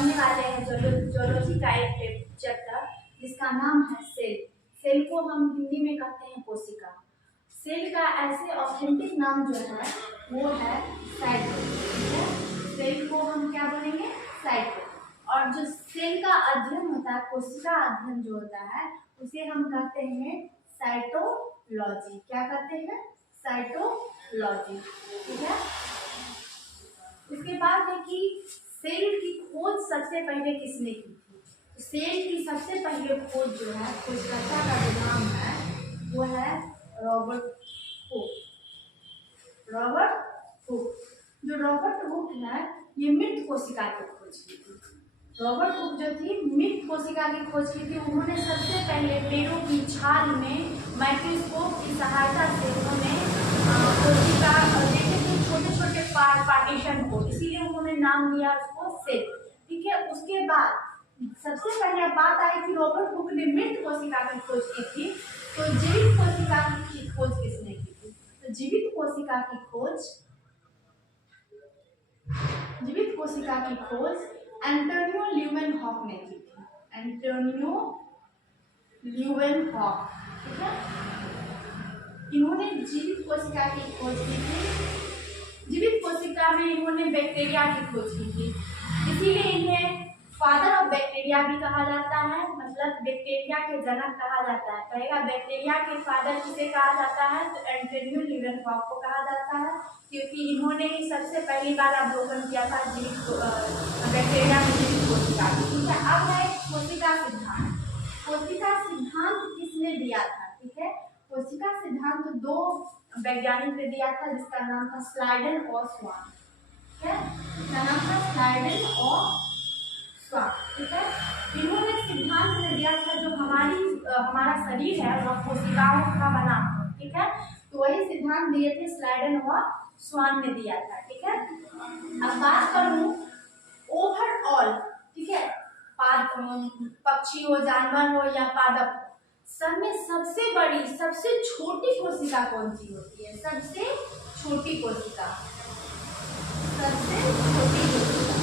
पढ़ने वाले हैं जूलॉजी का एक चैप्टर जिसका नाम है सेल। सेल को हम हिंदी में कहते हैं कोशिका। सेल का ऐसे ऑथेंटिक नाम जो है वो है साइटो। सेल को हम क्या बोलेंगे? साइटो। और जो सेल का अध्ययन होता है, कोशिका अध्ययन जो होता है, उसे हम कहते हैं साइटोलॉजी। क्या कहते हैं? साइटोलॉजी। ठीक है। उसके बाद है कि सेल की खोज सबसे पहले किसने की थी? सेल की सबसे पहले खोज जो है, खोजकर्ता का जो नाम है वो है रॉबर्ट हुक। Robert Hooke. जो रॉबर्ट हुक है, ये मृत कोशिका की खोज की थी। रॉबर्ट हुक जो थी, मृत कोशिका की खोज की थी। उन्होंने सबसे पहले पेड़ों की छाल में माइक्रोस्कोप की सहायता से उन्होंने कोशिका देखे थे, छोटे छोटे पार्टीशन को, इसीलिए उन्होंने नाम दिया उसको सेल। ठीक है। उसके बाद सबसे पहले बात आई कि रॉबर्ट हुक ने मृत कोशिका की खोज की थी, तो जीवित कोशिका की खोज किसने की थी? तो जीवित कोशिका की खोज एंटोनियो ल्यूवेनहॉक ने की थी। Antonio Leeuwenhoek. ठीक है। इन्होंने जीवित कोशिका की खोज की थी। जीवित कोशिका में इन्होंने बैक्टीरिया की खोज की थी, इसीलिए इन्हें फादर ऑफ बैक्टीरिया भी कहा जाता है। मतलब बैक्टीरिया के जनक कहा जाता है। कहेगा बैक्टीरिया के फादर किसे कहा जाता है? तो एंटोनियो ल्यूवेनहॉक को कहा जाता है, क्योंकि इन्होंने ही सबसे पहली बार अवलोकन किया था बैक्टीरिया में जीवित कोशिका। ठीक है। अब है कोशिका सिद्धांत। कोशिका सिद्धांत किसने दिया था? ठीक है। कोशिका सिद्धांत दो वैज्ञानिक ने दिया था, जिसका नाम था स्लाइडन और स्वान। ठीक है। इसका नाम था स्लाइडन और स्वान। ठीक है। इन्होंने सिद्धांत ने दिया था जो हमारा शरीर है वह कोशिकाओं का बना है। ठीक है। तो वही सिद्धांत दिए थे स्लाइडन और स्वान ने दिया था। ठीक है। अब बात करूं ओवरऑल, ठीक है, पक्षी हो, जानवर हो या पादप हो, सब में सबसे बड़ी सबसे छोटी कोशिका कौन सी होती है? सबसे छोटी कोशिका। सबसे छोटी कोशिका।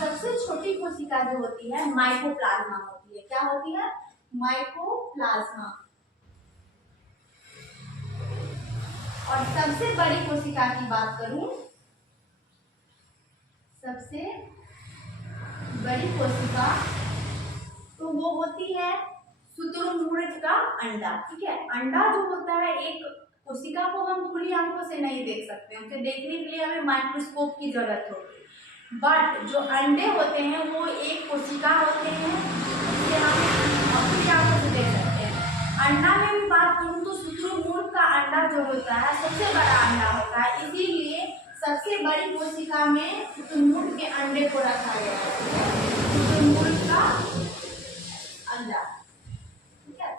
सबसे छोटी कोशिका जो होती है माइकोप्लाज्मा होती है। क्या होती है? माइकोप्लाज्मा। और सबसे बड़ी कोशिका की बात करूं, सबसे बड़ी कोशिका तो वो होती है शुतुरमुर्ग का अंडा। ठीक है। अंडा जो होता है, एक कोशिका को हम खुली आंखों से नहीं देख सकते, उसे देखने के लिए हमें माइक्रोस्कोप की जरूरत होती है। बट जो अंडे होते हैं वो एक कोशिका होते हैं, जिसे हम खुली आंखों से देख सकते हैं। अंडा में भी बात करूं तो शुतुरमुर्ग का अंडा जो होता है सबसे बड़ा अंडा होता है, इसीलिए सबसे बड़ी कोशिका में शुतुरमुर्ग के अंडे को रखा गया है। शुतुरमुर्ग का अंडा। ठीक है।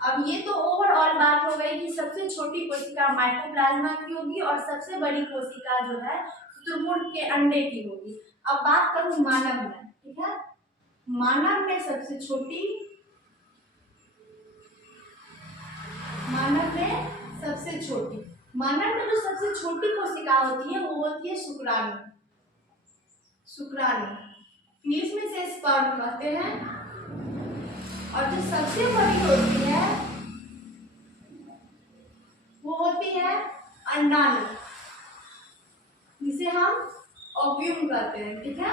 अब ये तो ओवरऑल बात हो गई कि सबसे छोटी कोशिका माइकोप्लाज्मा की होगी और सबसे बड़ी कोशिका जो है शुतुरमुर्ग के अंडे की होगी। अब बात करूं मानव में। ठीक है। मानव में सबसे छोटी, मानव में जो सबसे छोटी कोशिका होती है वो होती है शुक्राणु। शुक्राणु इंग्लिश में से स्पर्म कहते हैं। और जो सबसे बड़ी होती है वो होती है अंडाणु, जिसे हम ओव्यूम कहते हैं। ठीक है।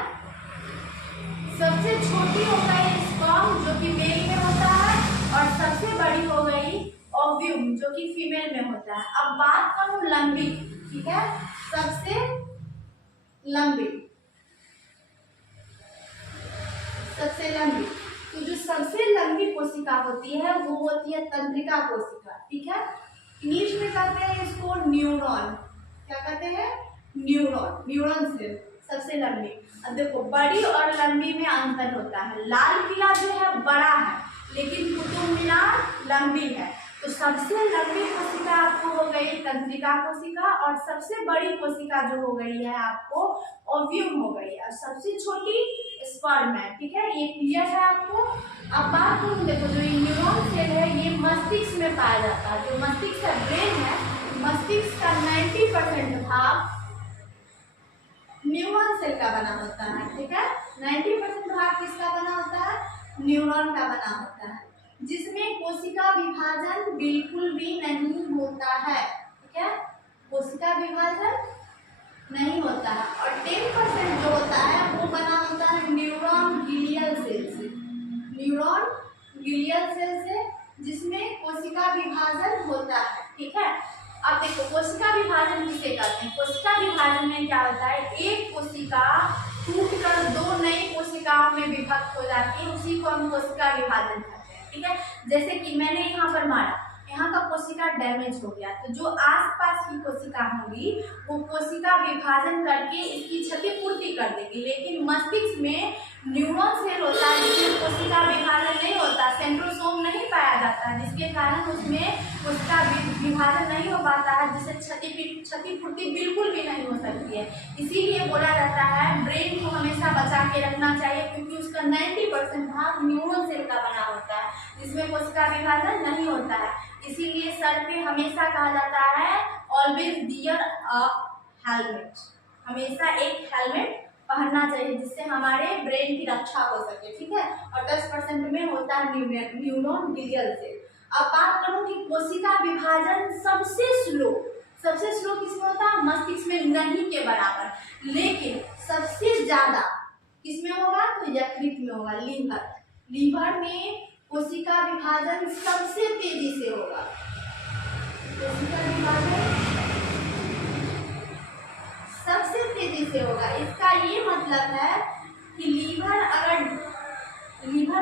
सबसे छोटी हो गई स्पर्म जो कि मेल में होता है, और सबसे बड़ी हो गई ओव्यूम जो कि फीमेल में होता है। अब बात करूं लंबी। ठीक है। सबसे लंबी तो जो सबसे लंबी कोशिका होती है वो होती है तंत्रिका कोशिका। ठीक है। इंग्लिश में कहते हैं इसको न्यूरॉन। क्या कहते हैं? न्यूरॉन सेल सबसे लंबी। अब देखो, बड़ी और लंबी में अंतर होता है। लाल किला जो है बड़ा है, लेकिन कुतुब मीनार लंबी है। तो सबसे लंबी कोशिका आपको हो गई तंत्रिका कोशिका, और सबसे बड़ी कोशिका जो हो गई है आपको ओव्यूम हो गई है, और सबसे छोटी स्पर्म है। ठीक है। ये क्लियर है आपको? अब बात करूं, देखो जो न्यूरॉन सेल है ये मस्तिष्क में पाया जाता है। जो मस्तिष्क का ब्रेन है, मस्तिष्क का 90% भाग न्यूरॉन सेल का बना होता है, ठीक है। 90% भाग किसका बना होता है? न्यूरॉन का बना होता है, जिसमें कोशिका विभाजन बिल्कुल भी नहीं होता है, ठीक है। कोशिका विभाजन नहीं होता है। और 10% जो होता है वो बना होता है न्यूरॉन ग्लियल सेल से, न्यूरॉन ग्लियल सेल से, जिसमें कोशिका विभाजन होता है, ठीक है। अब देखो कोशिका विभाजन किसे कहते हैं? कोशिका विभाजन में क्या होता है, एक कोशिका टूटकर दो नई कोशिकाओं में विभक्त हो जाती है, उसी को हम कोशिका विभाजन कहते हैं, ठीक है। जैसे कि मैंने यहाँ पर मारा, यहाँ का कोशिका डैमेज हो गया, तो जो आसपास की कोशिका होगी वो कोशिका विभाजन करके इसकी क्षतिपूर्ति कर देगी। लेकिन मस्तिष्क में न्यूरॉन सेल होता है जिसमें कोशिका विभाजन नहीं होता, सेंट्रोसोम नहीं पाया जाता, जिसके कारण उसमें कोशिका विभाजन नहीं हो पाता है, जिससे क्षतिपूर्ति बिल्कुल भी नहीं हो सकती है। इसीलिए बोला जाता है ब्रेन को हमेशा बचा के रखना चाहिए, क्योंकि उसका 90% भाग न्यूरॉन सेल का बना होता है, जिसमें कोशिका विभाजन नहीं होता है। इसीलिए सर पे हमेशा कहा जाता है ऑलवेज वियर अ हेलमेट, हमेशा एक हेलमेट पहनना चाहिए, जिससे हमारे ब्रेन की रक्षा हो सके, ठीक है। और 10% में होता है न्यूरॉन ग्लियल सेल। अब बात करूं कि कोशिका विभाजन सबसे स्लो किसमें होता है? मस्तिष्क में नहीं के बराबर, लेकिन सबसे ज्यादा किसमें होगा? तो यकृत में होगा, लीवर में कोशिका विभाजन सबसे तेजी से होगा, कोशिका विभाजन सबसे तेजी से होगा। इसका ये मतलब है कि लीवर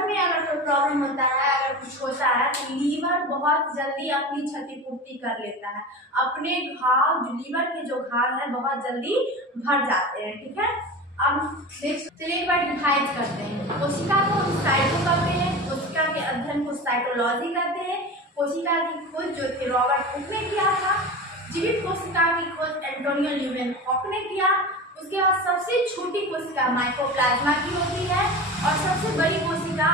में अगर कोई प्रॉब्लम होता है, अगर कुछ होता है, तो लीवर बहुत जल्दी अपनी क्षतिपूर्ति कर लेता है, अपने घाव, लीवर के जो घाव है बहुत जल्दी भर जाते हैं, ठीक है। अब चलिए एक बार डिवाइड करते हैं। कोशिका को हम साइटो कहते हैं, कोशिका के अध्ययन को साइटोलॉजी कहते हैं। कोशिका की खोज जो थे रॉबर्ट हुक ने किया था। जीवित कोशिका की खोज एंटोनियो ल्यूवेनहॉक ने किया। उसके बाद सबसे छोटी कोशिका माइकोप्लाज्मा की होती है और सबसे बड़ी कोशिका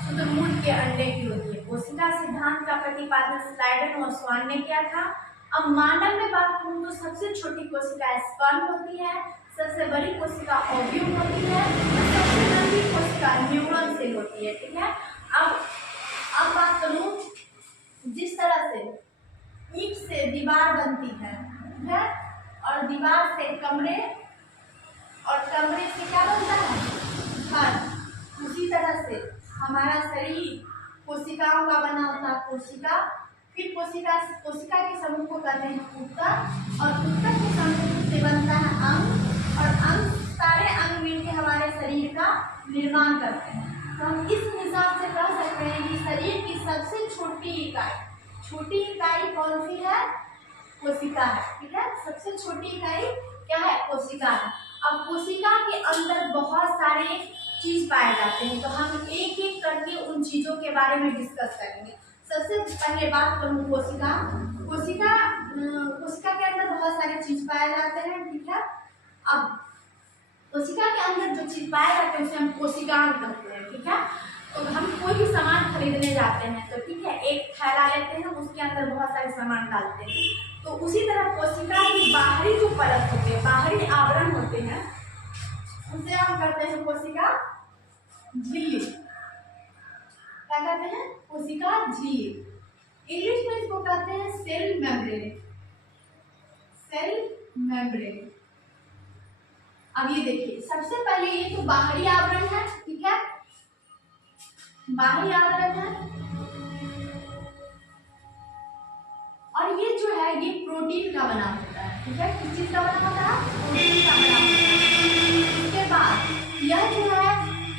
शुतुरमुर्ग के अंडे की होती है। कोशिका सिद्धांत का प्रतिपादन स्लाइडन और स्वान ने किया था। अब मानव में बात करूं तो सबसे छोटी कोशिका स्पर्म होती है, सबसे बड़ी कोशिका ओव्यूम होती है और सबसे लंबी कोशिका न्यूरॉन सेल होती है, ठीक है। अब बात करूं, जिस तरह से ईंट से दीवार बनती है, ठीक है, और दीवार से कमरे और कमरे से क्या बनता है? घर। उसी तरह से हमारा शरीर कोशिकाओं का बना होता है, कोशिका, फिर कोशिका के समूह को कहते हैं ऊतक, और ऊतक के समूह से बनता है अंग, और अंग, सारे अंग मिलकर हमारे शरीर का निर्माण करते हैं। तो हम इस हिसाब से कह सकते हैं कि शरीर की सबसे छोटी इकाई कौन सी है? कोशिका है, ठीक है। सबसे छोटी इकाई क्या है? कोशिका है। अब कोशिका के अंदर बहुत सारे चीज पाए जाते हैं, तो हम एक एक करके उन चीजों के बारे में डिस्कस करेंगे। सबसे पहले बात करूँ कोशिका के अंदर बहुत सारे चीज पाए जाते हैं, ठीक है। अब कोशिका के अंदर जो चीज पाए जाते हैं उसे हम कोशिकांग कहते हैं, ठीक है। तो हम कोई भी सामान खरीदने जाते हैं तो ठीक है, एक थैला लेते हैं, उसके अंदर बहुत सारे सामान डालते हैं। तो उसी तरह कोशिका की बाहरी जो परत होते हैं, बाहरी आवरण होते हैं, उसे हम कहते हैं कोशिका झिल्ली। क्या कहते हैं? कोशिका झिल्ली। इंग्लिश में इसको कहते हैं सेल मेम्ब्रेन। अब ये देखिए, सबसे पहले ये तो बाहरी आवरण है, ठीक है, बाहरी आवरण है, और ये जो है ये प्रोटीन का बना होता है, ठीक है। किस चीज का बना होता है? प्रोटीन का बना होता है। उसके बाद यह जो है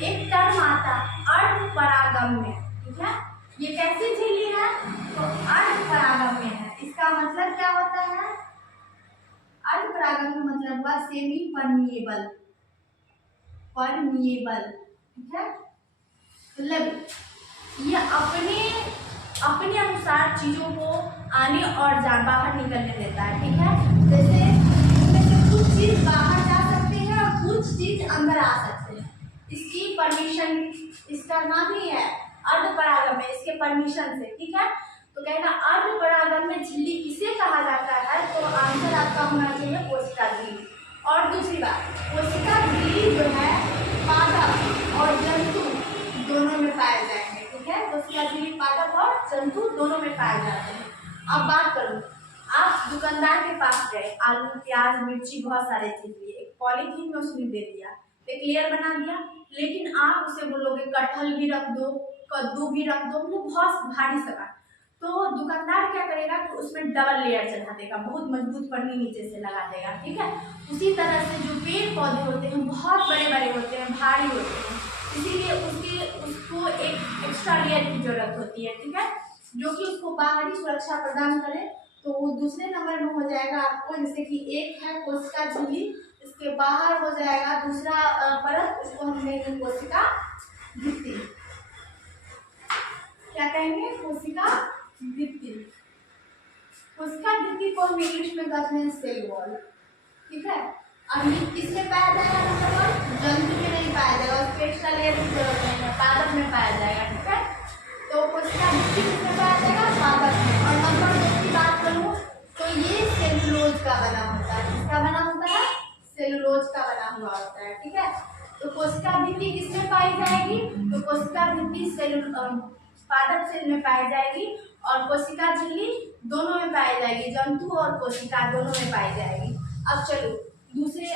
एक टर्म आता है अर्धपरागम्य, ठीक है। ये कैसी झिल्ली है? तो अर्धपरागम्य है। इसका मतलब क्या होता है? अर्धपरागम्य मतलब हुआ सेमी परमिएबल, ठीक है। मतलब ये अपने अनुसार चीजों को आने और बाहर निकलने देता है, ठीक है। जैसे इसमें से कुछ चीज बाहर जा सकते हैं और कुछ चीज अंदर आ सकते हैं। इसकी परमिशन, इसका नाम ही है अर्धपरागम्य, इसके परमिशन से, ठीक है। तो कहना अर्धपरागम्य झिल्ली किसे कहा जाता है? तो आंसर आपका होना चाहिए कोशिका झिल्ली। और दूसरी बात, कोशिका झिल्ली जो है पादप और जंतु दोनों में पाए जाएंगे, ठीक है। कोशिका झिल्ली पादप और जंतु दोनों में पाए जाते हैं। अब बात करूं, आप दुकानदार के पास गए, आलू प्याज मिर्ची बहुत सारे चीज लिए, एक पॉलीथीन में उसने दे दिया, एक लेयर बना दिया, लेकिन आप उसे बोलोगे कटहल भी रख दो, कद्दू भी रख दो, मतलब बहुत भारी सामान, तो दुकानदार क्या करेगा कि उसमें डबल लेयर चढ़ा देगा, बहुत मजबूत पन्नी नीचे से लगा देगा, ठीक है। उसी तरह से जो पेड़ पौधे होते हैं बहुत बड़े बड़े होते हैं, भारी होते हैं, इसीलिए उसको एक एक्स्ट्रा लेयर की जरूरत होती है, ठीक है, जो कि उसको बाहरी सुरक्षा प्रदान करे। तो वो दूसरे नंबर में हो जाएगा आपको, जैसे कि एक है कोशिका झिल्ली, इसके बाहर हो जाएगा दूसरा परत, इसको हम कहेंगे कोशिका भित्ति। क्या कहेंगे? कोशिका भित्ति। कोशिका भित्ति को हम इंग्लिश में कहते हैं सेल वॉल, ठीक है। अब किसमें पाया जाएगा? मतलब जंतु में नहीं पाया जाएगा, उसके एक्स्ट्रा लेयर की जरूरत नहीं है, पादप में पाया जाएगा, ठीक है। तो कोशिका भित्ति किसमें पाया जाएगा? पादप में। और नंबर 2 की बात करूँ तो ये सेलुलोज का बना होता है। किसका बना होता है? सेलुलोज का बना हुआ होता है, ठीक है। तो कोशिका भित्ति किसमें पाई जाएगी? तो कोशिका भित्ति पादप सेल में पाई जाएगी और कोशिका झिल्ली दोनों में पाई जाएगी, जंतु और कोशिका दोनों में पाई जाएगी। अब चलो दूसरी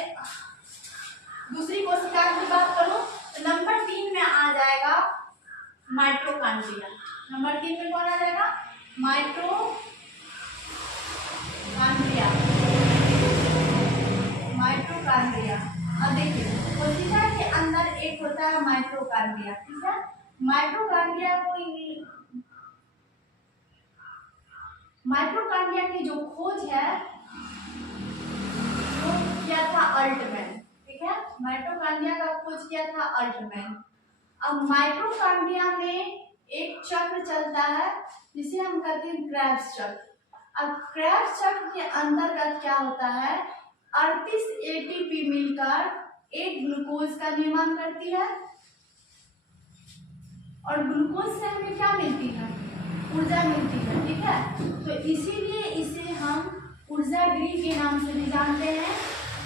कोशिका की बात करूं तो नंबर 3 में आ जाएगा माइटोकॉन्ड्रिया। नंबर 3 में कौन आ जाएगा? माइटोकॉन्ड्रिया। माइटोकॉन्ड्रिया। अब देखिए कोशिका के अंदर एक होता है माइटोकॉन्ड्रिया, ठीक है। माइटोकॉन्ड्रिया की जो खोज है वो किया था अल्टमैन, ठीक है। माइटोकॉन्ड्रिया का खोज किया था अल्टमैन। अब माइटोकॉन्ड्रिया में एक चक्र चलता है जिसे हम कहते हैं क्रेब्स चक्र। अब क्रेब्स चक्र के अंतर्गत क्या होता है? 38 एटीपी मिलकर एक ग्लूकोज का निर्माण करती है और ग्लूकोज से हमें क्या मिलती है? ऊर्जा मिलती है, ठीक है। तो इसीलिए इसे हम ऊर्जा गृह के नाम से भी जानते हैं,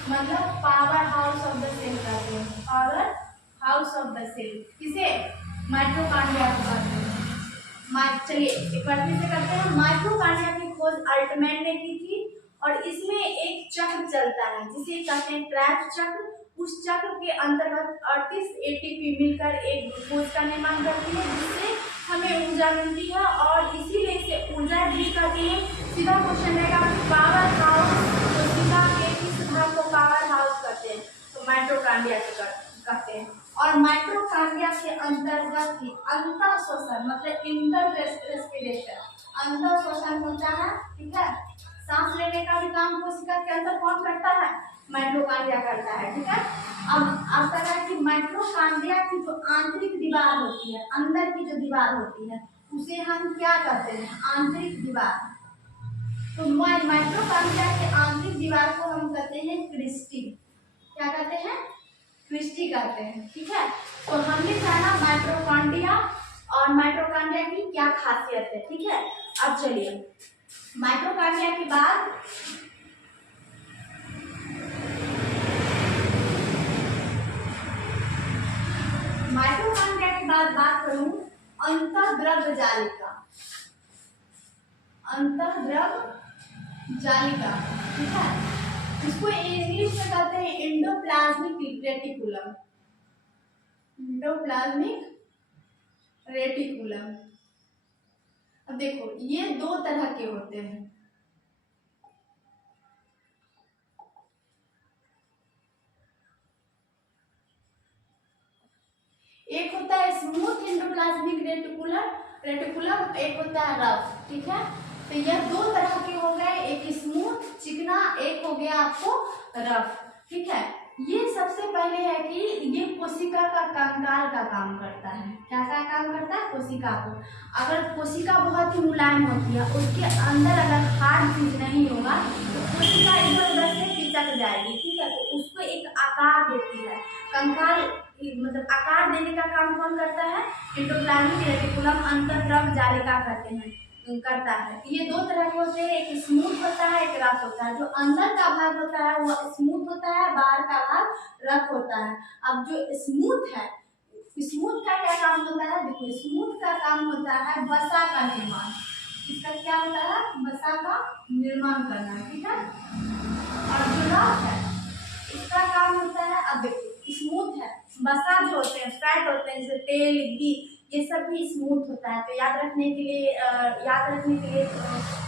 मतलब power house of the cell कहते हैं, power house of the cell. किसे? माइटोकॉन्ड्रिया को कहते हैं। चलिए एक बार फिर से करते हैं। माइटोकॉन्ड्रिया की खोज अल्टमैन ने की थी और इसमें एक चक्र चलता है जिसे कहते हैं क्रेब्स चक्र। उस चक्र के अंतर्गत 38 एटीपी मिलकर एक ग्लूकोज का निर्माण करती है जिससे हमें ऊर्जा मिलती है और इसीलिए इसे ऊर्जा गृह कहते हैं। सीधा क्वेश्चन रहेगा पावर हाउस, कोशिका के किस भाग को पावर हाउस कहते हैं? तो माइटोकॉन्ड्रिया से कहते हैं। और माइटोकॉन्ड्रिया के अंतर्गत ही अंतः श्वसन मतलब इंटर रेस्पिरेशन, अंतः श्वसन होता है, ठीक है। सांस लेने का भी काम कोशिका के अंदर कौन करता है? माइटोकॉन्ड्रिया करता है, ठीक है। अब कह रहा है कि माइटोकॉन्ड्रिया की जो आंतरिक दीवार होती है, अंदर की जो दीवार होती है, उसे हम क्या कहते हैं? आंतरिक दीवार। तो माइटोकॉन्ड्रिया के आंतरिक दीवार को हम कहते हैं क्रिस्टी। क्या कहते हैं? क्रिस्टी कहते हैं, ठीक है। तो हमने जाना माइटोकॉन्ड्रिया और माइटोकॉन्ड्रिया की क्या खासियत है, ठीक है। अब चलिए माइटोकॉन्ड्रिया के बाद बात करूं अंतःद्रव्य जालिका। अंतःद्रव्य जालिका, ठीक है। इसको इंग्लिश में कहते हैं एंडोप्लाज्मिक रेटिकुलम। Endoplasmic reticulum. अब देखो ये 2 तरह के होते हैं। एक होता है स्मूथ एंडोप्लाज्मिक रेटिकुलम, एक होता है रफ, ठीक है। तो यह 2 तरह के हो गए, एक स्मूथ चिकना, एक हो गया आपको रफ, ठीक है। ये सबसे पहले है कि ये कोशिका का कंकाल का काम करता है। क्या क्या काम करता है? कोशिका को, अगर कोशिका बहुत ही मुलायम होती है, उसके अंदर अगर हार्ड चीज नहीं होगा तो कोशिका इधर उधर से पिचक जाएगी, ठीक है। तो उसको एक आकार देती है। कंकाल मतलब आकार देने का काम कौन करता है? एंडोप्लाज्मिक रेटिकुलम अंतःद्रव्य जालिका करता है। ये 2 तरह के होते हैं, एक स्मूथ होता है, एक रफ होता है। जो अंदर का भाग होता है वो स्मूथ होता है, है, बाहर का भाग रफ होता है। अब जो स्मूथ है, स्मूथ का क्या काम होता है? देखो स्मूथ का काम होता है वसा का निर्माण। इसका क्या होता है? वसा का निर्माण करना, ठीक है। और जो रफ है इसका काम होता है, अब देखो स्मूथ है, वसा जो होते हैं, फैट होते हैं, जैसे तेल, घी, ये सब भी स्मूथ होता है। तो याद रखने के लिए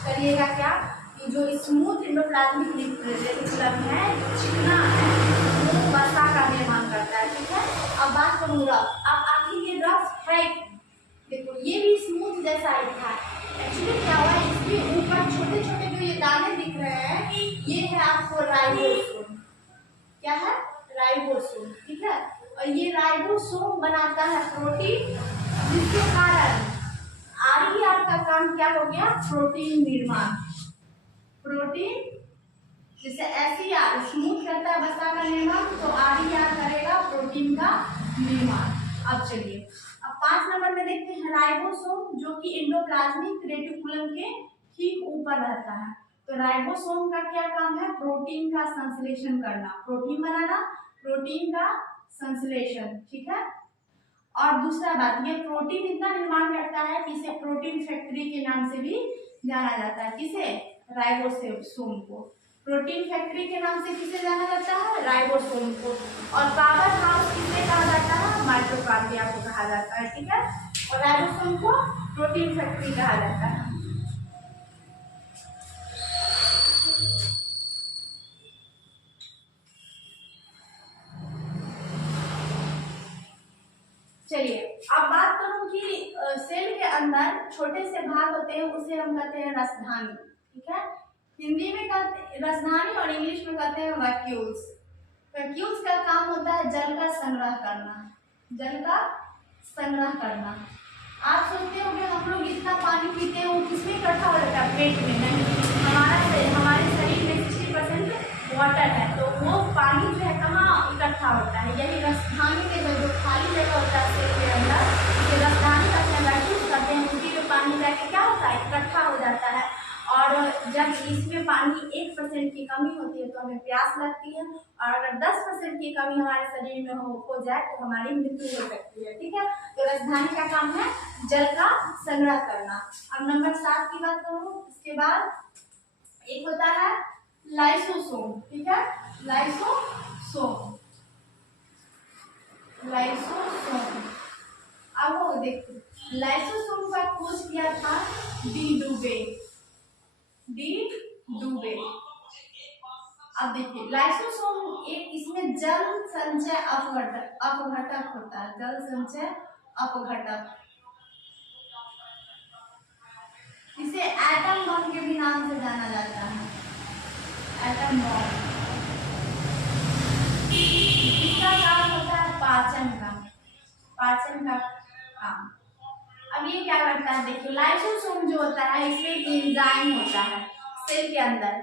करिएगा क्या कि जो स्मूथ एंडोप्लाज्मिक रेटिकुलम है, चिकना है, वो वसा का निर्माण करता है, ठीक है। अब बात करूँ रफ। अब आखिर ये रफ है, देखो ये भी स्मूथ जैसा ही था। एक्चुअली क्या हुआ, इसके ऊपर छोटे छोटे जो ये दाने दिख रहे हैं, ये है आपको राइबोसोम। क्या है? राइबोसोम, ठीक है। और ये राइबोसोम बनाता है प्रोटीन, जिसके कारण आरईआर का काम क्या हो गया? प्रोटीन निर्माण। प्रोटीन जैसे एसईआर स्मूथ करता है वसा का निर्माण, तो आरईआर करेगा प्रोटीन का निर्माण। अब चलिए अब 5 नंबर में देखते हैं राइबोसोम, जो कि एंडोप्लाज्मिक रेटिकुलम के ठीक ऊपर रहता है। तो राइबोसोम का क्या काम है? प्रोटीन का संश्लेषण करना, प्रोटीन बनाना, प्रोटीन का संश्लेषण, ठीक है। और दूसरा बात, ये प्रोटीन इतना निर्माण करता है कि इसे प्रोटीन फैक्ट्री के नाम से भी जाना जाता है। किसे? राइबोसोम को प्रोटीन फैक्ट्री के नाम से किसे जाना जाता है? राइबोसोम को। और पावर हाउस किसे कहा जाता है? माइटोकॉन्ड्रिया को कहा जाता है, ठीक है। और राइबोसोम को प्रोटीन फैक्ट्री कहा जाता है। चलिए अब बात करूं कि सेल के अंदर छोटे से भाग होते हैं, उसे हम कहते हैं रसधानी, ठीक है। हिंदी में कहते रसधानी और इंग्लिश में कहते हैं वैक्यूल्स। वैक्यूल्स का काम होता है जल का संग्रह करना, जल का संग्रह करना। आप सोचते होंगे हम लोग इतना पानी पीते हैं, वो किसमें इकट्ठा हो जाता है? पेट में। नहीं, हमारे शरीर में 60% वाटर है, तो वो पानी जो है कहाँ इकट्ठा होता है? यही रसधानी के जो खाली जगह होता है सेल के अंदर, ये रसधानी करते हैं, वैक्यूल्स करते हैं, उसी में पानी जाके क्या होता है? इकट्ठा हो जाता है। और जब इसमें पानी 1% की कमी होती है तो हमें प्यास लगती है, और अगर 10% की कमी हमारे शरीर में हो जाए तो हमारी मृत्यु हो सकती है, ठीक है। तो रसधानी का काम है जल का संग्रह करना। अब नंबर 7 की बात करूँ, इसके बाद एक होता है लाइसोसोम, ठीक है। Lysosome, lysosome. अब वो देखो लाइसोसोम का खोज किया था डी डुबे। अब देखिए लाइसोसोम एक इसमें जल संचय अपघटक होता है, जल संचय अपघटक। इसे एटम बम के भी नाम से जाना जाता है, एटम बम। इसका काम होता है पाचन का काम। अब ये क्या करता है? देखिए लाइसोसोम जो होता है इसमें एंजाइम होता है सेल के अंदर।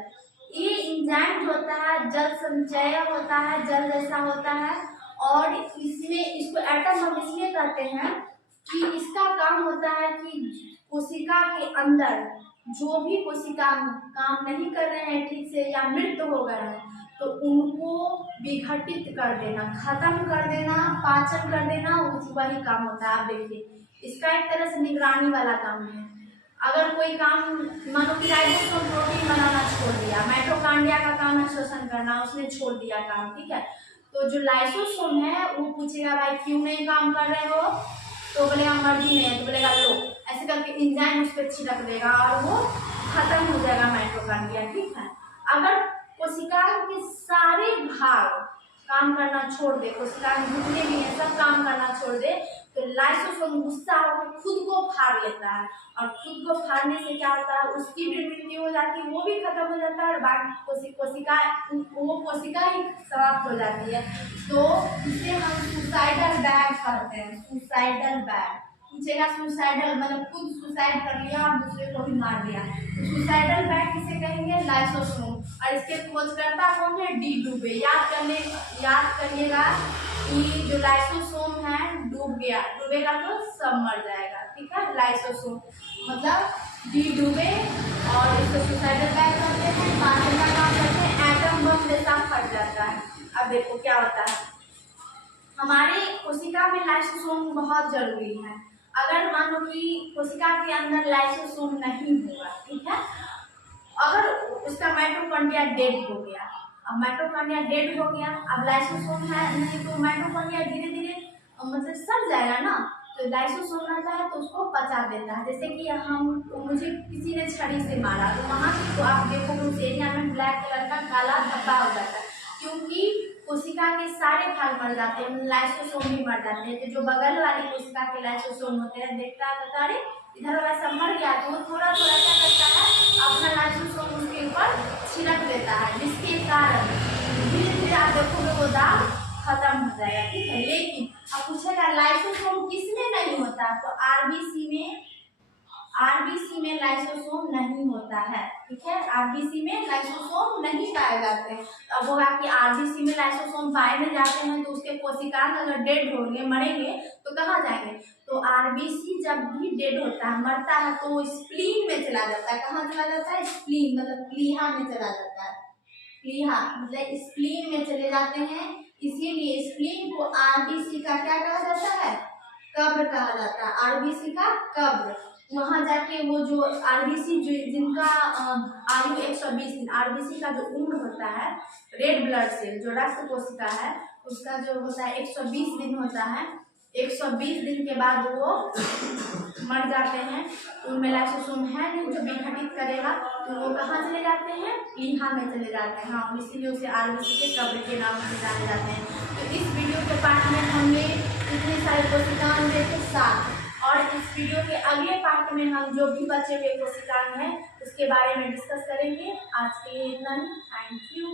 ये एंजाइम जो होता है जल संचय होता है, जल जैसा होता है। और इसमें इसको एटम बम इसलिए कहते हैं कि इसका काम होता है कि कोशिका के अंदर जो भी कोशिका काम नहीं कर रहे हैं ठीक से या मृत हो गए हैं, तो उनको विघटित कर देना, खत्म कर देना, पाचन कर देना, वही काम होता है। आप देखिए इसका एक तरह से निगरानी वाला काम है। अगर कोई काम मानो कि राइबोसोम प्रोटीन बनाना छोड़ दिया, माइटोकॉन्ड्रिया का काम है शोषण करना, उसने छोड़ दिया काम, ठीक है। तो जो लाइसोसोम है वो पूछेगा भाई क्यों नहीं काम कर रहे हो, तो बोलेगा मर्जी नहीं है, तो बोलेगा लो, ऐसे करके एंजाइम उस पर छिड़क देगा और वो खत्म हो जाएगा माइटोकॉन्ड्रिया, ठीक है। अगर कोशिका के सारे भाग काम करना छोड़ दे, कोशिका जितने भी है सब काम करना छोड़ दे, तो लाइसोसोम गुस्सा होकर खुद को फाड़ लेता है। और खुद को फाड़ने से क्या होता है? उसकी भी मृत्यु हो जाती है, वो भी खत्म हो जाता है, और बाकी कोशिका ही समाप्त हो जाती है। तो इसे हम सुसाइडल बैग कहते हैं, सुसाइडल बैग। पूछेगा सुसाइडल मतलब खुद सुसाइड कर लिया और दूसरे को भी मार दिया, तो सुसाइडल बैग किसे कहेंगे? लाइसोसोम। और इसके खोजकर्ता कौन है? डी डुबे। याद करिएगा कि जो लाइसोसोम है डूबेगा तो सब मर जाएगा, ठीक है। लाइसोसोम मतलब डी डुबे, और इसको सुसाइडल बैग कहते हैं, पाचन का काम करते हैं, एटम बम जैसा फट जाता है। अब देखो क्या होता है, हमारे कोशिका में लाइसोसोम बहुत जरूरी है। अगर मान लो कि कोशिका के अंदर लाइसोसोम नहीं होगा, ठीक है, अगर उसका माइटोकॉन्ड्रिया डेड हो गया, अब माइटोकॉन्ड्रिया डेड हो गया, अब लाइसोसोम है नहीं तो माइटोकॉन्ड्रिया धीरे धीरे मतलब सड़ जाएगा ना, तो लाइसोसोम रहता है तो उसको पचा देता है। जैसे कि मुझे किसी ने छड़ी से मारा तो वहाँ से तो आप देखोगे उस एरिया में ब्लैक कलर का काला धब्बा हो जाता है, क्योंकि कोशिका के सारे भाग मर जाते हैं, लाइसोसोम भी मर जाते हैं। तो जो बगल वाली कोशिका के लाइसोसोम होते हैं, देखता है अरे इधर वाला सब मर गया, तो वो थोड़ा थोड़ा क्या करता है अपना लाइसोसोम उसके ऊपर छिड़क देता है, जिसके कारण धीरे धीरे आप देखोगे वो दाग खत्म हो जाएगा, ठीक है। लेकिन अब पूछेगा लाइसोसोम किसमें नहीं होता, तो आरबीसी में लाइसोसोम नहीं होता है, ठीक है, आरबीसी में लाइसोसोम नहीं पाए जाते हैं। अब होगा कि आरबीसी में लाइसोसोम पाए में जाते हैं तो उसके कोशिकांग अगर डेड होंगे, मरेंगे तो कहाँ जाएंगे, तो आरबीसी जब भी डेड होता है, मरता है, तो वो स्प्लीन में चला जाता है। कहाँ चला जाता है, स्प्लीन मतलब प्लीहा में चला जाता है, प्लीहा मतलब स्प्लीन में चले जाते हैं। इसीलिए स्प्लीन को आरबीसी का क्या कहा जाता है, कब्र कहा जाता है, आरबीसी का कब्र। वहां जाके वो जो आरबीसी जो जिनका आयु 120 दिन, आरबीसी का जो उम्र होता है रेड ब्लड सेल जो रक्त कोशिका है उसका जो होता है 120 दिन होता है, 120 दिन के बाद वो मर जाते हैं। उनमें लाइसोसोम है नहीं जो विघटित करेगा, तो वो कहाँ चले जाते हैं, प्लीहा में चले जाते हैं। हाँ, इसीलिए उसे आरबीसी के कब्र के नाम से जाने जाते हैं। तो इस वीडियो के पार्ट में हमने इतने सारे कोशिकांग देखे 7, और इस वीडियो के अगले पार्ट में हम जो भी बचे हुए कोशिकांग हैं उसके बारे में डिस्कस करेंगे। आज के लिए इतना ही, थैंक यू।